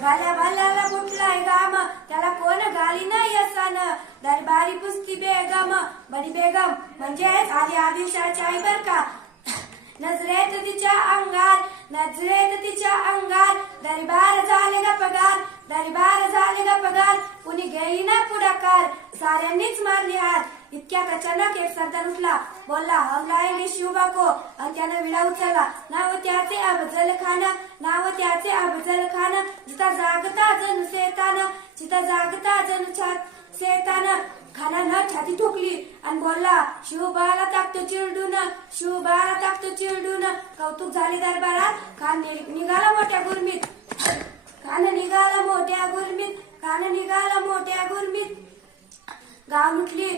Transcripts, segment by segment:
भाल्या भाल्याला फुटलाय घाम त्याला कोण घाली नाही असान दरबारी पुसती बेगम बडी बेगम म्हणजेच आली आदिलशाची आई बर का. नजरेत तिच्या अंगार दरबार झाले ग पगार कुणी घेईना पुढाकार साऱ्यांनीच मारली हात. इतक्यात अचानक एक सरदार उठला बोलला हम लाएंगे शिवबा को आणि त्यानं विडा उचलला. नाव त्याचे अफजल खान जिथं जागता जणू शैतान खानानं छाती ठोकली आणि बोलला शिवबाला टाकतो चिरडून कौतुक झाले दरबारात. खान निघाला मोठ्या गुरमीत गाव लुटली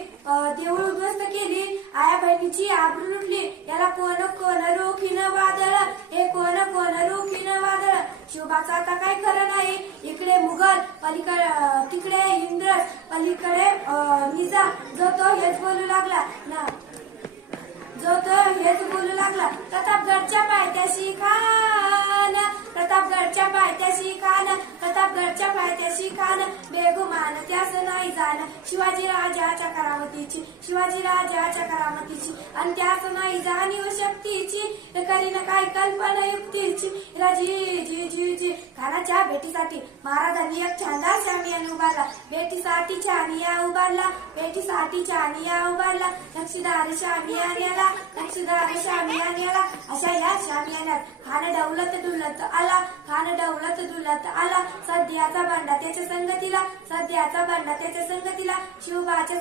देऊळ उद्ध्वस्त केली आया बहिणीची आबरू लुटली. याला कोण रोखीन वादळ शिवबाचं आता काही खरं नाही. इकडे मुघल तिकडे इंद्रज पलीकडे निजाम जो तो हेच बोलू लागला प्रतापगडच्या पायथ्याशी खान बेगुमान त्यास नाही जाण शिवाजी राजाच्या करामतीची आणि त्यास नाही जाणीव शक्तीची करीन काय कल्पना युक्तीची. जी खानाच्या भेटीसाठी महाराजांनी एक छानदार शामियाना उभारला. भेटीसाठी छानिया उभारला नक्षीदार शामियान्याला. अशा या शामियान्यात खान डौलत डुलत आला. सध्याचा बंडा त्याच्या संगतीला शिवबाच्या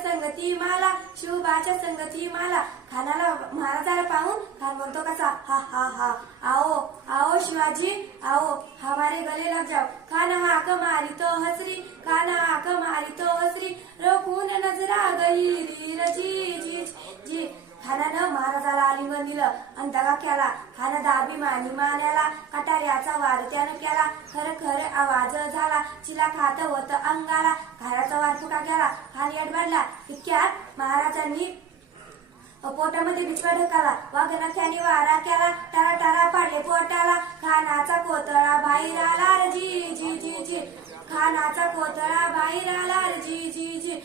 संगती माला. खानाला महाराजाला पाहून खान म्हणतो कसा हा आओ शिवाजी आओ हमारे गले लग जाओ. खान हाक मारितो हसरी रोखून नजरा गहिरी जी. खानानं महाराजाला आलिंगन दिलं आणि दगा केला. खान दाभिमानी मान्याला कटाऱ्याचा वार त्यानं केला. खर आवाज झाला चिला खात होत अंगाला. खानाचा वार फुका केला. खान एडबडला. इतक्यात महाराजांनी पोटामध्ये बिचवा ढकाला. वाघनख्याने वारा केला. टारा पाडले पोटाला. खानाचा कोतळा बाहेर आला जी. खानाचा कोतळा बाहेर आला जी.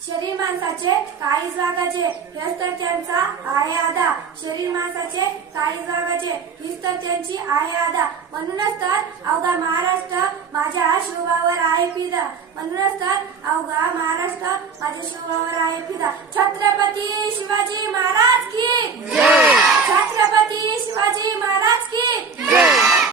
शरीर माणसाचे काळीज वागाचे हेच तर त्यांचा आहे आदा. हीच तर त्यांची आहे आदा. म्हणूनच तर अवघा महाराष्ट्र माझ्या शिवबावर आहे फिदा. छत्रपती शिवाजी महाराज की जय. छत्रपती